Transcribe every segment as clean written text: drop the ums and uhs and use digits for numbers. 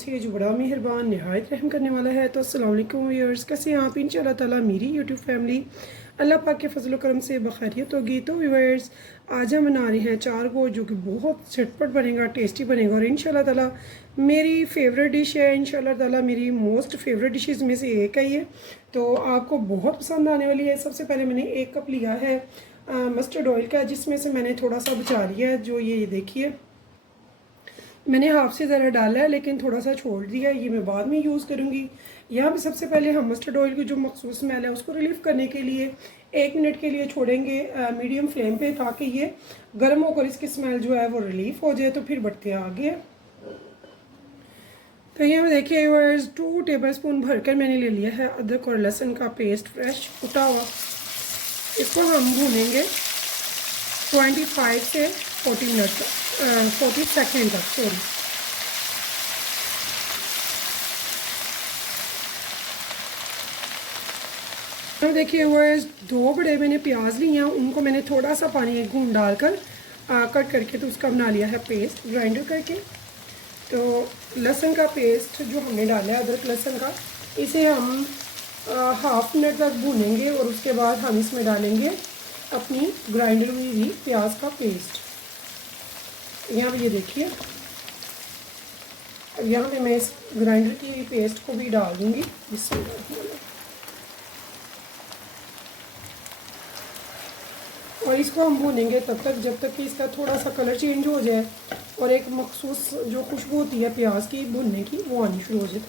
से जो बड़ा मेहरबान नहायत रहम करने वाला है। तो अस्सलाम वालेकुम व्यूअर्स, कैसे हैं आप? इंशाअल्लाह ताला मेरी यूट्यूब फैमिली अल्लाह पाक के फजल करम से बखैरियत होगी। तो व्यूअर्स, आज हम बना रहे हैं चार गोश्त, जो कि बहुत झटपट बनेगा, टेस्टी बनेगा और इंशाअल्लाह ताला मेरी फेवरेट डिश है। इंशाअल्लाह ताला मेरी मोस्ट फेवरेट डिशेज़ में से एक है ये, तो आपको बहुत पसंद आने वाली है। सबसे पहले मैंने 1 कप लिया है मस्टर्ड ऑयल का, जिसमें से मैंने थोड़ा सा बचा लिया है। जो ये देखिए, मैंने हाफ से ज़रा डाला है लेकिन थोड़ा सा छोड़ दिया है, ये मैं बाद में यूज़ करूँगी। यहाँ पे सबसे पहले हम मस्टर्ड ऑयल की जो मखसूस स्मेल है उसको रिलीव करने के लिए 1 मिनट के लिए छोड़ेंगे मीडियम फ्लेम पे, ताकि ये गर्म होकर इसकी स्मेल जो है वो रिलीव हो जाए। तो फिर बढ़ते हैं आगे। तो यहाँ पे देखिए व्यूअर्स, 2 टेबलस्पून भरकर मैंने ले लिया है अदरक और लहसुन का पेस्ट, फ्रेश कुटा हुआ। इसको हम भूनेंगे 25 से 40 मिनट तक, 40 सेकेंड तक, सॉरी। तो देखिए व्यूअर्स, 2 बड़े मैंने प्याज लिए हैं, उनको मैंने थोड़ा सा पानी एक घूंट डालकर कट करके तो उसका बना लिया है पेस्ट, ग्राइंडर करके। तो लहसुन का पेस्ट जो हमने डाला है, अदरक लहसुन का, इसे हम हाफ मिनट तक भूनेंगे और उसके बाद हम इसमें डालेंगे अपनी ग्राइंडर हुई प्याज का पेस्ट। यहाँ पे ये देखिए, यहाँ पे मैं इस ग्राइंडर की पेस्ट को भी डाल दूँगी। और इसको हम भूनेंगे तब तक जब तक कि इसका थोड़ा सा कलर चेंज हो जाए और एक मखसूस जो खुशबू होती है प्याज की भुनने की, वो आनी शुरू हो जाए।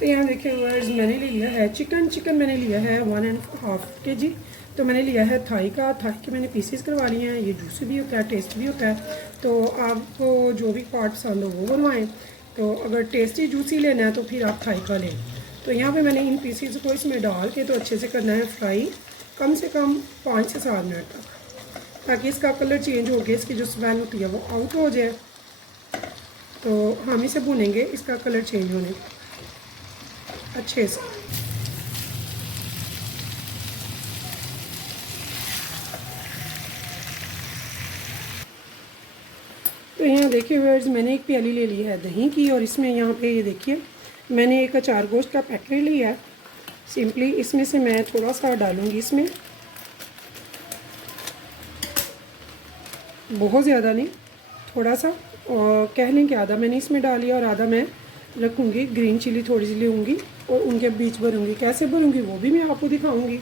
तो यहाँ देखिए व्यूअर्स, मैंने लिया है चिकन मैंने लिया है 1.5 kg। तो मैंने लिया है थाई के मैंने पीसेस करवा लिए हैं। ये जूसी भी होता है, टेस्ट भी होता है, तो आपको जो भी पार्ट पसंद हो वो बनवाएं। तो अगर टेस्टी जूसी लेना है तो फिर आप थाई का लें। तो यहाँ पे मैंने इन पीसेस को इसमें डाल के तो अच्छे से करना है फ्राई, कम से कम 5 से 7 मिनट तक, ताकि इसका कलर चेंज हो गया, इसकी जो स्मेल होती है वो आउट हो जाए। तो हम इसे भूनेंगे इसका कलर चेंज होने अच्छे से। तो यहाँ देखिए व्यूअर्स, मैंने एक प्याली ले ली है दही की, और इसमें यहाँ पे ये देखिए मैंने एक अचार गोश्त का पैकेट लिया है। सिंपली इसमें से मैं थोड़ा सा डालूँगी इसमें, बहुत ज़्यादा नहीं, थोड़ा सा, और कह लें कि आधा मैंने इसमें डाली और आधा मैं रखूँगी। ग्रीन चिली थोड़ी सी लूँगी और उनके बीच भरूँगी। कैसे भरूँगी वो भी मैं आपको दिखाऊँगी।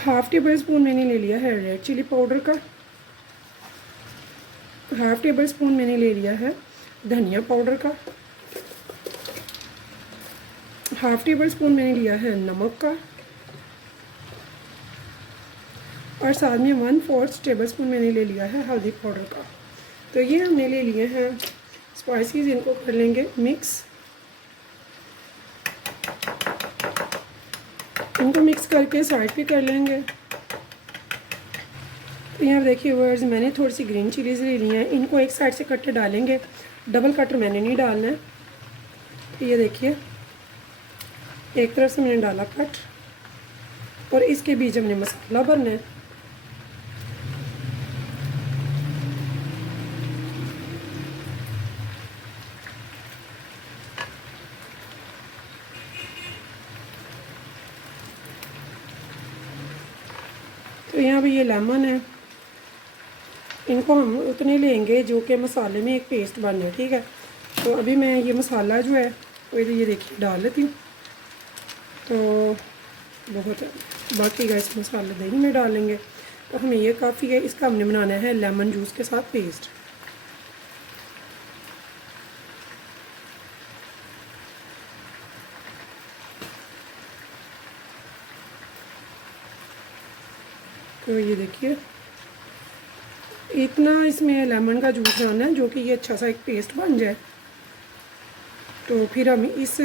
हाफ़ टेबल स्पून मैंने ले लिया है रेड चिली पाउडर का, हाफ़ टेबल स्पून मैंने ले लिया है धनिया पाउडर का, हाफ़ टेबल स्पून मैंने लिया है नमक का, और साथ में 1/4 टेबल स्पून मैंने ले लिया है हल्दी पाउडर का। तो ये हमने ले लिए हैं स्पाइसेस, इनको कर लेंगे मिक्स। इनको मिक्स करके साइड पे कर लेंगे। तो यहाँ देखिए व्यूअर्स, मैंने थोड़ी सी ग्रीन चिलीज़ ले ली हैं, इनको एक साइड से कट डालेंगे, डबल कटर मैंने नहीं डालना है। तो ये देखिए, एक तरफ से मैंने डाला कट, और इसके बीच हमने मसाला भरना है। तो यहाँ पे ये लेमन है, इनको हम उतने लेंगे जो कि मसाले में एक पेस्ट बन जाए, ठीक है। तो अभी मैं ये मसाला जो है वो ये देखिए डाल लेती हूँ। तो बहुत बाकी का इस मसाला दही में डालेंगे, तो हमें ये काफ़ी है। इसका हमने बनाना है लेमन जूस के साथ पेस्ट। तो ये देखिए, इतना इसमें लेमन का जूस डालना है जो कि ये अच्छा सा एक पेस्ट बन जाए। तो फिर हम इस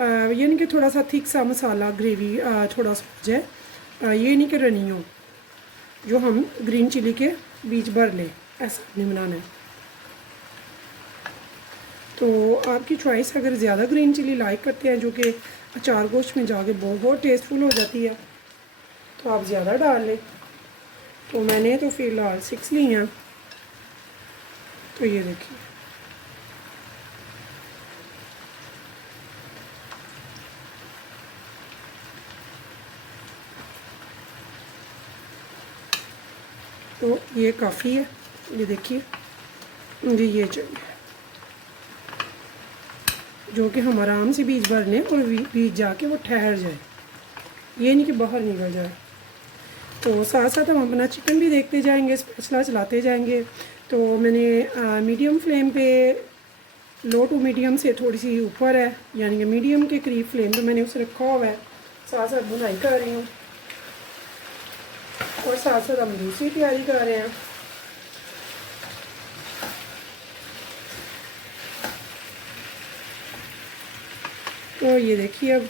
यानी कि थोड़ा सा थिक सा मसाला ग्रेवी थोड़ा सा हो जाए, ये नहीं कि रनी हो, जो हम ग्रीन चिली के बीज भर लें, ऐसा नहीं बनाना है। तो आपकी चॉइस, अगर ज़्यादा ग्रीन चिली लाइक करते हैं जो कि अचार गोश्त में जाके बहुत टेस्टफुल हो जाती है, तो आप ज़्यादा डाल लें। तो मैंने तो फ़िलहाल 6 ली हैं। तो ये देखिए, तो ये काफ़ी है। ये देखिए, ये चाहिए जो कि हम आराम से बीज भर लें और बीज जाके वो ठहर जाए, ये नहीं कि बाहर निकल जाए। तो साथ साथ हम अपना चिकन भी देखते जाएंगे, स्पैचुला चलाते जाएंगे। तो मैंने मीडियम फ्लेम पे, लो टू मीडियम से थोड़ी सी ऊपर है, यानी कि मीडियम के करीब फ्लेम पे मैंने उसे रखा हुआ है। साथ साथ बुनाई कर रही हूँ और साथ साथ हम दूसरी तैयारी कर रहे हैं। तो ये देखिए, अब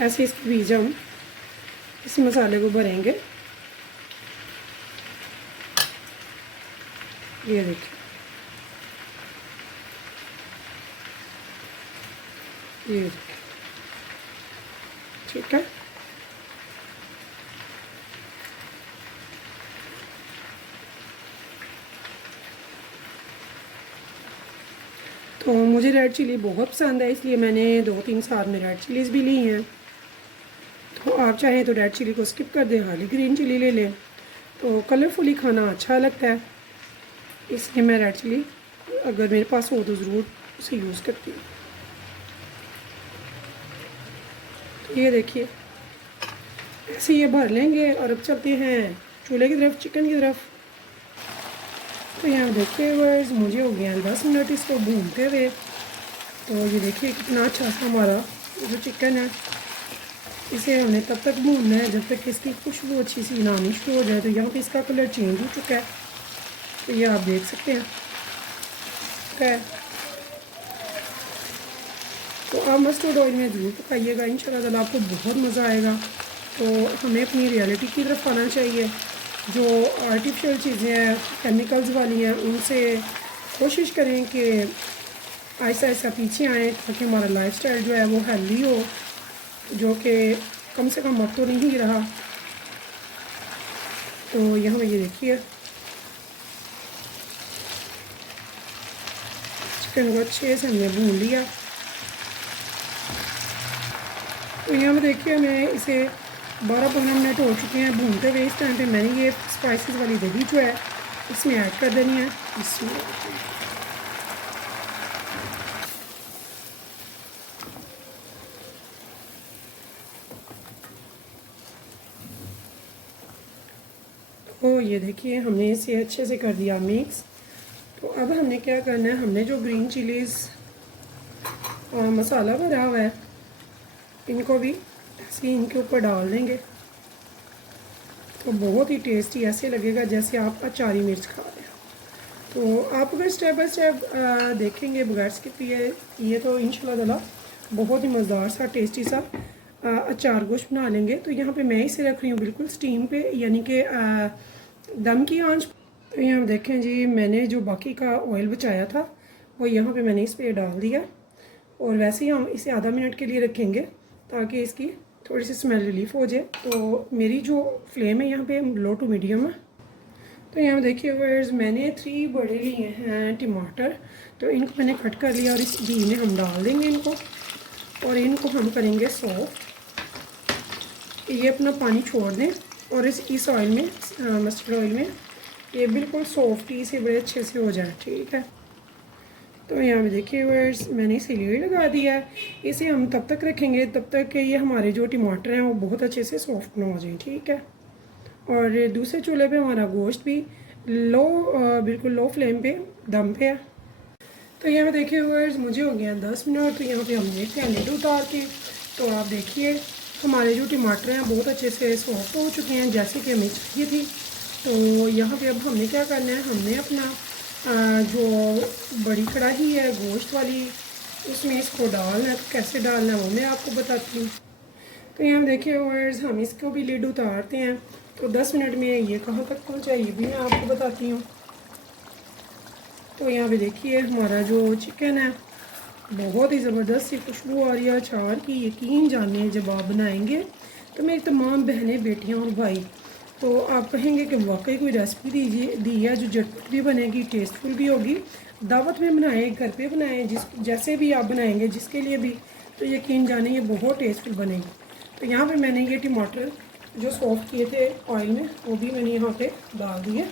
ऐसे इसके बीज हम इस मसाले को भरेंगे। ये देखिए, ये देखिए, ठीक है। तो मुझे रेड चिली बहुत पसंद है, इसलिए मैंने 2-3 साथ में रेड चिलीज़ भी ली हैं। तो आप चाहें तो रेड चिली को स्किप कर दें, खाली ग्रीन चिली ले लें, तो कलरफुली खाना अच्छा लगता है। इसलिए मैं रेड चिली अगर मेरे पास हो तो ज़रूर उसे यूज़ करती हूँ। तो ये देखिए, ऐसे ये भर लेंगे और अब चलते हैं चूल्हे की तरफ, चिकन की तरफ। तो यहाँ देखिए वर्स, मुझे हो गया 10 मिनट इसको भूनते हुए। तो ये देखिए कितना अच्छा सा हमारा जो चिकन है, इसे हमने तब तक भूनना है जब तक इसकी खुशबू अच्छी सी आनी शुरू हो जाए। तो यहाँ पे इसका कलर चेंज हो चुका है, तो ये आप देख सकते हैं है। तो आप मस्टर्ड ऑयल में ज़रूर पकाइएगा, इंशाल्लाह ताला आपको बहुत मज़ा आएगा। तो हमें अपनी रियलिटी की तरफ आना चाहिए। जो आर्टिफिशियल चीज़ें हैं, केमिकल्स वाली हैं, उनसे कोशिश करें कि आहिस्ता आहिस्ता पीछे आएँ, ताकि हमारा लाइफस्टाइल जो है वो हेल्दी हो, जो कि कम से कम अब तो नहीं रहा। तो यहाँ ये देखिए, चिकन को अच्छे से हमने भून लिया। तो यहाँ पे देखिए, मैं इसे 12-15 मिनट हो चुके हैं भूनते हुए। इस टाइम पे मैंने ये स्पाइसेस वाली दही जो है इसमें ऐड कर देनी है। इसमें तो ये देखिए, हमने इसे अच्छे से कर दिया मिक्स। तो अब हमने क्या करना है, हमने जो ग्रीन चिलीज़ मसाला भरा हुआ है, इनको भी ऐसे इनके ऊपर डाल देंगे। तो बहुत ही टेस्टी ऐसे लगेगा जैसे आप अचारी मिर्च खा रहे हैं। तो आप अगर स्टेप बाय स्टेप देखेंगे बगैर स्किप किए, ये तो इंशाल्लाह ताला बहुत ही मज़ेदार सा टेस्टी सा अचार गोश्त बना लेंगे। तो यहाँ पे मैं इसे रख रही हूँ बिल्कुल स्टीम पे, यानी कि दम की आंच। तो यहाँ देखें जी, मैंने जो बाकी का ऑयल बचाया था वो यहाँ पे मैंने इस पर डाल दिया। और वैसे ही हम इसे आधा मिनट के लिए रखेंगे ताकि इसकी थोड़ी सी स्मेल रिलीफ हो जाए। तो मेरी जो फ्लेम है यहाँ पे लो टू मीडियम है। तो यहाँ देखिए व्यूअर्स, मैंने 3 बड़े लिए हैं टमाटर। तो इनको मैंने कट कर लिया और इस घी में हम डाल देंगे इनको, और इनको हम करेंगे सॉफ्ट। ये अपना पानी छोड़ दें और इस ऑयल में, मस्टर्ड ऑयल में, ये बिल्कुल सॉफ्टी से बड़े अच्छे से हो जाए। ठीक है। तो यहाँ पे देखिए व्यूअर्स, मैंने इसे लीड लगा दिया है। इसे हम तब तक रखेंगे तब तक कि ये हमारे जो टमाटर हैं वो बहुत अच्छे से सॉफ्ट ना हो जाए। ठीक है। और दूसरे चूल्हे पे हमारा गोश्त भी बिल्कुल लो फ्लेम पे दम पे है। तो यहाँ पे देखिए व्यूअर्स, मुझे हो गया 10 मिनट। तो यहाँ पे हम देखते हैं लीड उतार के। तो आप देखिए, हमारे जो टमाटर हैं बहुत अच्छे से सॉफ्ट हो चुके हैं, जैसे कि हमें चाहिए थी। तो यहाँ पे अब हमने क्या करना है, हमने अपना जो बड़ी कढ़ाई है गोश्त वाली, उसमें इसको डालना है। तो कैसे डालना है वो मैं आपको बताती हूँ। तो यहाँ देखिए व्यूअर्स, हम इसको भी लिड उतारते हैं। तो 10 मिनट में ये कहाँ तक पहुँचा ये भी मैं आपको बताती हूँ। तो यहाँ पे देखिए, हमारा जो चिकन है बहुत ही ज़बरदस्त सी खुशबू आ रही है अचार की। यकीन जानिए, जब आप बनाएंगे तो मेरी तमाम बहनें, बेटियाँ और भाई तो आप कहेंगे कि वाकई कोई रेसिपी दीजिए दी है जो झटपट भी बनेगी, टेस्टफुल भी होगी। दावत में बनाएं, घर पे बनाएं, जैसे भी आप बनाएंगे जिसके लिए भी, तो यकीन जाने ये बहुत टेस्टफुल बनेगी। तो यहाँ पे मैंने ये टमाटर जो सॉफ्ट किए थे ऑयल में, वो भी मैंने यहाँ पे डाल दिए।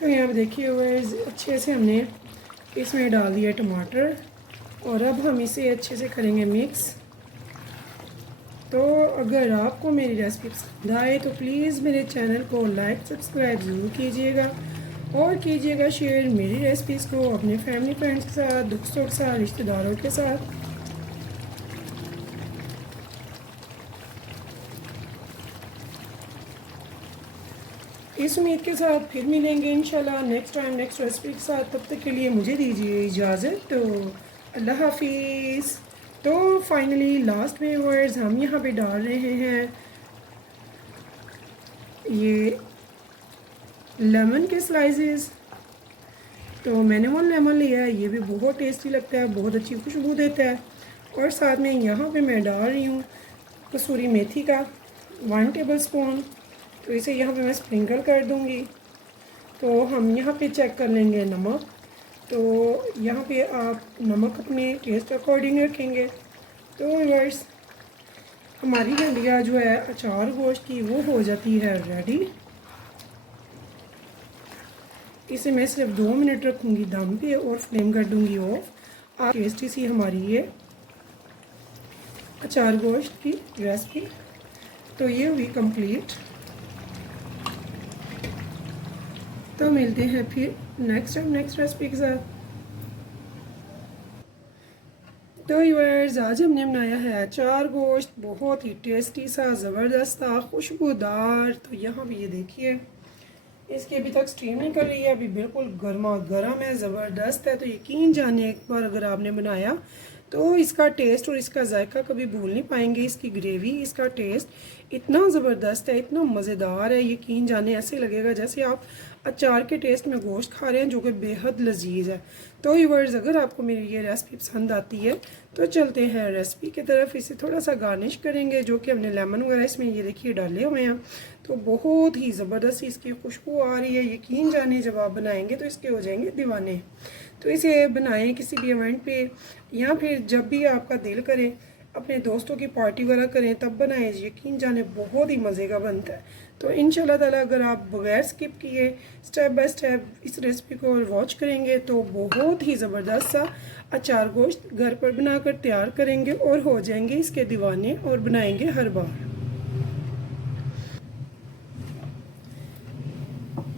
तो यहाँ पे देखिए हुए अच्छे से हमने इसमें डाल दिया टमाटर, और अब हम इसे अच्छे से करेंगे मिक्स। तो अगर आपको मेरी रेसिपी पसंद आए तो प्लीज़ मेरे चैनल को लाइक सब्सक्राइब ज़रूर कीजिएगा, और कीजिएगा शेयर मेरी रेसिपीज़ को अपने फैमिली फ्रेंड्स के साथ, दोस्तों के साथ, रिश्तेदारों के साथ। इस उम्मीद के साथ फिर मिलेंगे इंशाल्लाह नेक्स्ट टाइम नेक्स्ट रेसिपी के साथ। तब तक के लिए मुझे दीजिए इजाज़त। तो अल्लाह हाफिज़। तो फाइनली लास्ट में वर्ड्स हम यहाँ पे डाल रहे हैं ये लेमन के स्लाइसेस। तो मैंने वो लेमन लिया है, ये भी बहुत टेस्टी लगता है, बहुत अच्छी खुशबू देता है। और साथ में यहाँ पे मैं डाल रही हूँ कसूरी मेथी का 1 टेबल स्पून। तो इसे यहाँ पे मैं स्प्रिंकल कर दूँगी। तो हम यहाँ पे चेक कर लेंगे नमक। तो यहाँ पे आप नमक अपने टेस्ट अकॉर्डिंग रखेंगे। तो व्यूअर्स हमारी हंडिया जो है अचार गोश्त की वो हो जाती है रेडी। इसे मैं सिर्फ 2 मिनट रखूँगी दम पे और फ्लेम कर दूँगी ऑफ। आप टेस्टी सी हमारी ये अचार गोश्त की रेसिपी तो ये हुई कंप्लीट। तो मिलते हैं फिर नेक्स्ट टाइम नेक्स्ट रेसिपी के साथ। तो व्यूअर्स आज हमने बनाया है अचार गोश्त, बहुत ही टेस्टी सा, ज़बरदस्त सा, खुशबूदार। तो यहाँ पे ये देखिए इसकी अभी तक स्टीम निकल रही है, अभी बिल्कुल गर्मा गर्म है, ज़बरदस्त है। तो यकीन जानिए एक बार अगर आपने बनाया तो इसका टेस्ट और इसका जायका कभी भूल नहीं पाएंगे। इसकी ग्रेवी, इसका टेस्ट इतना ज़बरदस्त है, इतना मज़ेदार है, यकीन जाने ऐसे लगेगा जैसे आप अचार के टेस्ट में गोश्त खा रहे हैं, जो कि बेहद लजीज है। तो व्यूअर्स अगर आपको मेरी ये रेसिपी पसंद आती है तो चलते हैं रेसिपी की तरफ। इसे थोड़ा सा गार्निश करेंगे, जो कि हमने लेमन वगैरह इसमें ये देखिए डाले हुए हैं। तो बहुत ही ज़बरदस्त इसकी खुशबू आ रही है, यकीन जाने जब आप बनाएंगे तो इसके हो जाएंगे दीवाने। तो इसे बनाएं किसी भी इवेंट पे, या फिर जब भी आपका दिल करे अपने दोस्तों की पार्टी वगैरह करें तब बनाएं, यकीन जाने बहुत ही मज़े का बनता है। तो इंशाल्लाह ताला अगर आप बगैर स्किप किए स्टेप बाय स्टेप इस रेसिपी को वॉच करेंगे तो बहुत ही ज़बरदस्त सा अचार गोश्त घर पर बनाकर तैयार करेंगे और हो जाएंगे इसके दीवाने और बनाएंगे हर बार।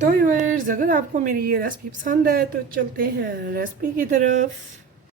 तो व्यूअर्स अगर आपको मेरी ये रेसिपी पसंद है तो चलते हैं रेसिपी की तरफ।